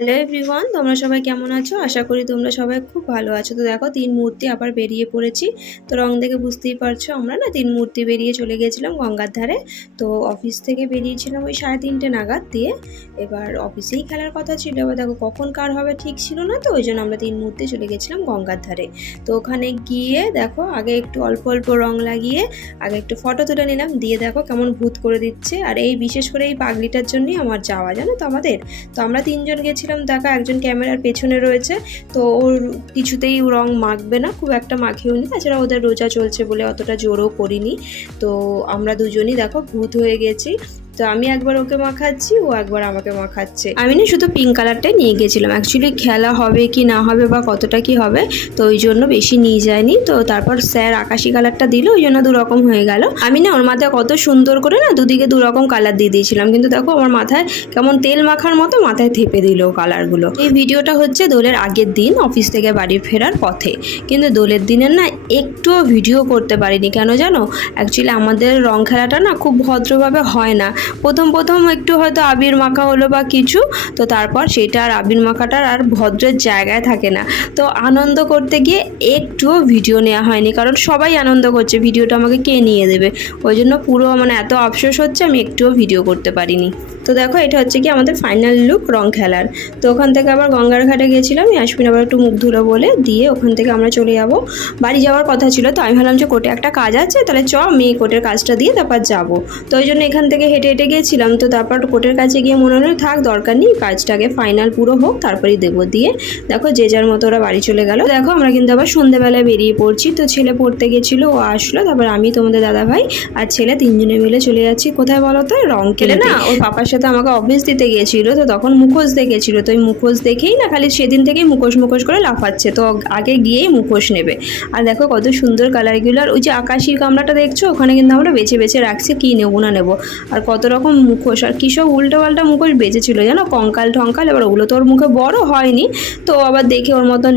Hello everyone, তোমরা সবাই কেমন আছো? আশা করি তোমরা সবাই খুব ভালো আছো। তো দেখো ৩ মূর্তি আবার বেরিয়ে পড়েছি। তো রং দেখে বুঝতেই পারছো আমরা না ৩ মূর্তি বেরিয়ে চলে গেছিলাম গঙ্গার ধারে। তো অফিস থেকে বেরিয়েছিলাম ওই ৩:৩০ নাগাদ দিয়ে। এবার অফিসেই খেলার কথা ছিল, এবার দেখো কখন কার হবে ঠিক ছিল না, তো ওই জন্য আমরা ৩ মূর্তি চলে গেছিলাম গঙ্গার ধারে। তো ওখানে গিয়ে দেখো আগে একটু অল্প অল্প রং লাগিয়ে আগে একটু ফটো তুলে নিলাম, দিয়ে দেখো কেমন ভূত করে দিচ্ছে। আর এই বিশেষ করে এই পাগলিটার জন্যই আমার যাওয়া, জানো তো আমাদের। তো আমরা ৩ জন গেছিলাম, দেখা একজন ক্যামেরার পেছনে রয়েছে, তো ওর কিছুতেই রং মাখবে না, খুব একটা মাখেও নি। তাছাড়া ওদের রোজা চলছে বলে অতটা জোরও করিনি। তো আমরা দুজনই দেখো ভূত হয়ে গেছি। তো আমি একবার ওকে মাখাচ্ছি, ও একবার আমাকে মাখাচ্ছে। আমি না শুধু পিঙ্ক কালারটাই নিয়ে গেছিলাম, অ্যাকচুয়ালি খেলা হবে কি না হবে বা কতটা কি হবে, তো ওই জন্য বেশি নিয়ে যায়নি। তো তারপর স্যার আকাশি কালারটা দিল, ওই জন্য 2 রকম হয়ে গেল। আমি না ওর মাথায় কত সুন্দর করে না দুদিকে 2 রকম কালার দিয়ে দিয়েছিলাম, কিন্তু দেখো আমার মাথায় কেমন তেল মাখার মতো মাথায় থেপে দিল কালারগুলো। এই ভিডিওটা হচ্ছে দোলের আগের দিন অফিস থেকে বাড়ি ফেরার পথে, কিন্তু দোলের দিনের না একটুও ভিডিও করতে পারিনি। কেন জানো? অ্যাকচুয়ালি আমাদের রং খেলাটা না খুব ভদ্রভাবে হয় না। প্রথম একটু হয়তো আবির মাখা হলো বা কিছু, তো তারপর সেটা আর আবির মাখাটার আর ভদ্রের জায়গায় থাকে না। তো আনন্দ করতে গিয়ে একটুও ভিডিও নেওয়া হয়নি, কারণ সবাই আনন্দ করছে, ভিডিওটা আমাকে কে নিয়ে দেবে। ওই জন্য পুরো এত আফসোস হচ্ছে আমি একটুও ভিডিও করতে পারিনি। তো দেখো এটা হচ্ছে কি আমাদের ফাইনাল লুক রং খেলার। তো ওখান থেকে আবার গঙ্গার ঘাটে গিয়েছিলাম, ইয়াসমিন আবার একটু মুখ ধুলো বলে দিয়ে ওখান থেকে আমরা চলে যাবো। বাড়ি যাওয়ার কথা ছিল, তো আমি ভাবলাম যে কোর্টে একটা কাজ আছে, তাহলে আমি কোর্টের কাজটা দিয়ে তারপর যাবো। তো ওই জন্য এখান থেকে হেঁটে হেঁটে গিয়েছিলাম। তো তারপর কোর্টের কাছে গিয়ে মনে হলো থাক, দরকার নেই, কাজটাকে ফাইনাল পুরো হোক তারপরেই দেবো। দিয়ে দেখো যে যার মতো ওরা বাড়ি চলে গেল। দেখো আমরা কিন্তু আবার সন্ধ্যেবেলায় বেরিয়ে পড়ছি। তো ছেলে পড়তে গেছিলো, ও আসলো, তারপর আমি, তোমাদের দাদা ভাই আর ছেলে 3 জনে মিলে চলে যাচ্ছি কোথায় বলো তো? রং খেলে না ওর পাপার সাথে আমাকে অফিস দিতে গিয়েছিল, তো তখন মুখোশ দেখেছিল। তো ওই মুখোশ দেখেই না খালি সেদিন থেকেই মুখোশ করে লাফাচ্ছে। তো আগে গিয়েই মুখোশ নেবে। আর দেখো কত সুন্দর কালারগুলো। আর ওই যে আকাশির গামলাটা দেখছো, ওখানে কিন্তু আমরা বেছে বেছে রাখছি কি নেবো না নেবো। আর কত রকম মুখোশ, আর কী সব উল্টো পাল্টা মুখোশ বেঁচেছিল জানো, কঙ্কাল ঠঙ্কাল। এবার ওগুলো তো ওর মুখে বড় হয়নি, তো আবার দেখে ওর মতো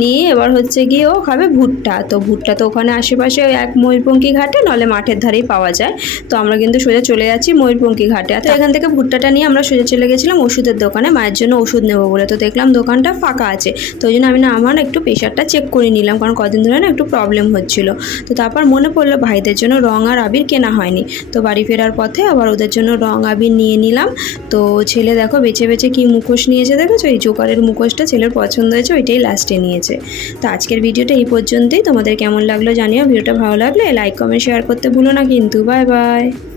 নিয়ে এবার হচ্ছে গিয়ে ও খাবে ভুট্টা। তো ভুট্টা তো ওখানে আশেপাশে এক ময়ূরপঙ্খী ঘাটে, নাহলে মাঠের ধারেই পাওয়া যায়। তো আমরা কিন্তু সোজা চলে যাচ্ছি ময়ূরপঙ্খী ঘাটে। তো এখান থেকে ভুট্টাটা নিয়ে আমরা সোজা চলে গেছিলাম ওষুধের দোকানে, মায়ের জন্য ওষুধ নেবো বলে। তো দেখলাম দোকানটা ফাঁকা আছে, তো ওই জন্য আমি না আমার একটু প্রেশারটা চেক করে নিলাম, কারণ কদিন ধরে না একটু প্রবলেম হচ্ছিল। তো তারপর মনে পড়লো ভাইদের জন্য রং আর আবির কেনা হয়নি। তো বাড়ি ফেরার পথে আবার ওদের জন্য রং আবির নিয়ে নিলাম। তো ছেলে দেখো বেছে বেছে কি মুখোশ নিয়েছে, দেখেছো? এই জোকারের মুখোশটা ছেলের পছন্দ হয়েছে, ওইটাই লাস্টে নিয়েছে। তো আজকের ভিডিওটা এই পর্যন্তই। তোমাদের কেমন লাগলো জানিও। ভিডিওটা ভালো লাগলে লাইক কমেন্ট শেয়ার করতে ভুলো না কিন্তু। Bye bye.